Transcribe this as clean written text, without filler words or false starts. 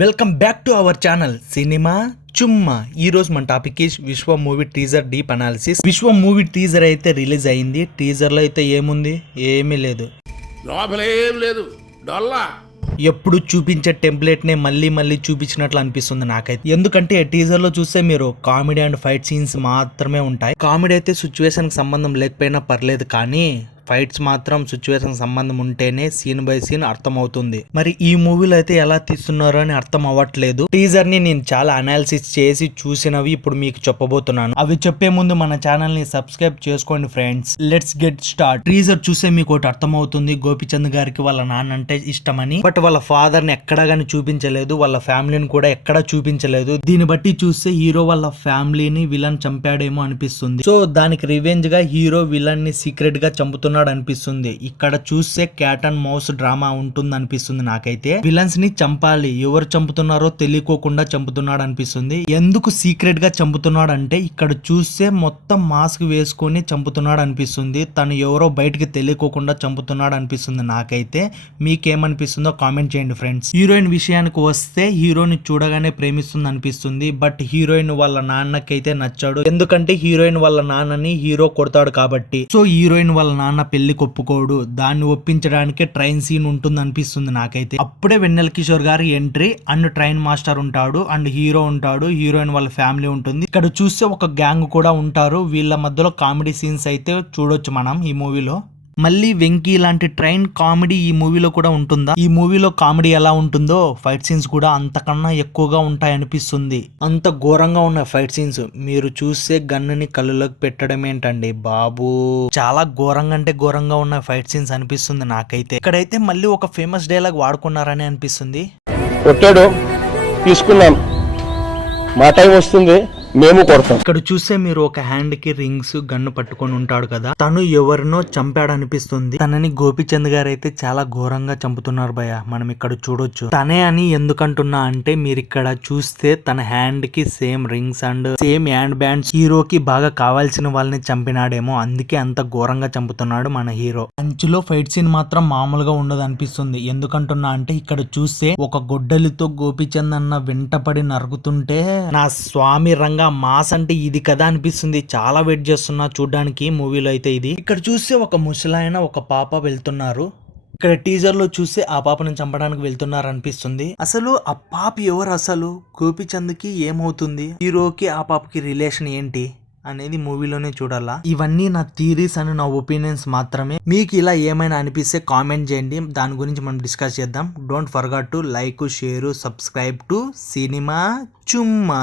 Welcome back to our channel cinema Chumma. ఈ రోజు మన topic Vishwa movie teaser deep analysis. Vishwa movie teaser అయితే release అయింది. టీజర్ లో అయితే ఏముంది, ఏమీ లేదు, ఎప్పుడు చూపించే టెంప్లెట్ నే మళ్ళీ మళ్ళీ చూపించినట్లు అనిపిస్తుంది నాకైతే. ఎందుకంటే టీజర్ లో చూస్తే మీరు కామెడీ అండ్ ఫైట్ సీన్స్ మాత్రమే ఉంటాయి. కామెడీ అయితే సిచ్యువేషన్ కి సంబంధం లేకపోయినా పర్లేదు, కానీ ఫైట్స్ మాత్రం సిచ్యువేషన్ సంబంధం ఉంటేనే సీన్ బై సీన్ అర్థం అవుతుంది. మరి ఈ మూవీలో అయితే ఎలా తీస్తున్నారో అని అర్థం అవ్వట్లేదు. టీజర్ ని నేను చాలా అనాలిసిస్ చేసి చూసినవి ఇప్పుడు మీకు చెప్పబోతున్నాను. అవి చెప్పే ముందు మన ఛానల్ ని సబ్స్క్రైబ్ చేసుకోండి friends. Let's get start. Teaser చూసే మీకు ఒకటి అర్థం అవుతుంది, గోపిచంద్ గారికి వాళ్ళ నాన్న అంటే ఇష్టమని. బట్ వాళ్ళ ఫాదర్ ని ఎక్కడా గానీ చూపించలేదు, వాళ్ళ ఫ్యామిలీని కూడా ఎక్కడా చూపించలేదు. దీన్ని బట్టి చూస్తే హీరో వాళ్ళ ఫ్యామిలీని విలన్ చంపాడేమో అనిపిస్తుంది. సో దానికి రివెంజ్ గా హీరో విలన్ ని సీక్రెట్ గా చంపుతున్నాడు అనిపిస్తుంది. ఇక్కడ చూస్తే క్యాట్ అండ్ మౌస్ డ్రామా ఉంటుంది అనిపిస్తుంది నాకైతే. విలన్స్ ని చంపాలి, ఎవరు చంపుతున్నారో తెలియకోకుండా చంపుతున్నాడు అనిపిస్తుంది. ఎందుకు సీక్రెట్ గా చంపుతున్నాడు అంటే ఇక్కడ చూస్తే మొత్తం మాస్క్ వేసుకొని చంపుతున్నాడు అనిపిస్తుంది. తను ఎవరో బయటికి తెలియకోకుండా చంపుతున్నాడు అనిపిస్తుంది నాకైతే. మీకేమనిపిస్తుందో కామెంట్ చేయండి ఫ్రెండ్స్. హీరోయిన్ విషయానికి వస్తే హీరోని చూడగానే ప్రేమిస్తుంది అనిపిస్తుంది. బట్ హీరోయిన్ వాళ్ళ నాన్నకైతే నచ్చాడు, ఎందుకంటే హీరోయిన్ వాళ్ళ నాన్నని హీరో కొడతాడు కాబట్టి. సో హీరోయిన్ వాళ్ళ నాన్న పెళ్లి ఒప్పుకోడు. దాన్ని ఒప్పించడానికి ట్రైన్ సీన్ ఉంటుంది అనిపిస్తుంది నాకైతే. అప్పుడే వెన్నెల కిషోర్ గారి ఎంట్రీ అండ్ ట్రైన్ మాస్టర్ ఉంటాడు అండ్ హీరో ఉంటాడు, హీరోయిన్ వాళ్ళ ఫ్యామిలీ ఉంటుంది. ఇక్కడ చూస్తే ఒక గ్యాంగ్ కూడా ఉంటారు. వీళ్ళ మధ్యలో కామెడీ సీన్స్ అయితే చూడొచ్చు మనం ఈ మూవీలో. మళ్ళీ వెంకీ లాంటి ట్రైన్ కామెడీ ఈ మూవీలో కూడా ఉంటుందా? ఈ మూవీలో కామెడీ ఎలా ఉంటుందో ఫైట్ సీన్స్ కూడా అంతకన్నా ఎక్కువగా ఉంటాయి అనిపిస్తుంది. అంత ఘోరంగా ఉన్నాయి ఫైట్ సీన్స్. మీరు చూస్తే గన్నుని కళ్ళలోకి పెట్టడం ఏంటండి బాబు, చాలా ఘోరంగా అంటే ఘోరంగా ఉన్న ఫైట్ సీన్స్ అనిపిస్తుంది నాకైతే. ఇక్కడైతే మళ్ళీ ఒక ఫేమస్ డైలాగ్ వాడుకున్నారని అనిపిస్తుంది. కొట్టాడు, తీసుకున్నాం, మా టైం వస్తుంది, మేము కొడతాం. ఇక్కడ చూస్తే మీరు ఒక హ్యాండ్ కి రింగ్స్ గన్ను పట్టుకొని ఉంటాడు కదా, తను ఎవరినో చంపాడు అనిపిస్తుంది. తనని గోపిచంద్ గారు అయితే చాలా ఘోరంగా చంపుతున్నారు భయ, మనం ఇక్కడ చూడొచ్చు. తనే అని ఎందుకంటున్నా అంటే మీరు ఇక్కడ చూస్తే తన హ్యాండ్ కి same rings and same hand bands హీరోకి బాగా కావాల్సిన వాళ్ళని చంపినాడేమో, అందుకే అంత ఘోరంగా చంపుతున్నాడు మన హీరో. అంచులో ఫైట్ సీన్ మాత్రం మామూలుగా ఉండదు అనిపిస్తుంది. ఎందుకంటున్నా అంటే ఇక్కడ చూస్తే ఒక గొడ్డలితో గోపిచంద్ అన్న వెంటపడి నరుగుతుంటే నా స్వామి రంగ మాస్ అంటే ఇది కదా అనిపిస్తుంది. చాలా వెయిట్ చేస్తున్నా చూడడానికి మూవీలో అయితే ఇది. ఇక్కడ చూస్తే ఒక ముసలాయన ఒక పాప వెళ్తున్నారు. ఇక్కడ టీజర్ లో చూస్తే ఆ పాపను చంపడానికి వెళ్తున్నారు అనిపిస్తుంది. అసలు ఆ పాప ఎవరు, అసలు గోపిచంద్ కి ఏమవుతుంది, హీరోకి ఆ పాపకి రిలేషన్ ఏంటి అనేది మూవీలోనే చూడాలా. ఇవన్నీ నా థీరీస్ అని నా ఒపీనియన్స్ మాత్రమే. మీకు ఇలా ఏమైనా అనిపిస్తే కామెంట్ చేయండి, దాని గురించి మనం డిస్కస్ చేద్దాం. Don't forget to like, share, subscribe to cinema చుమ్మా.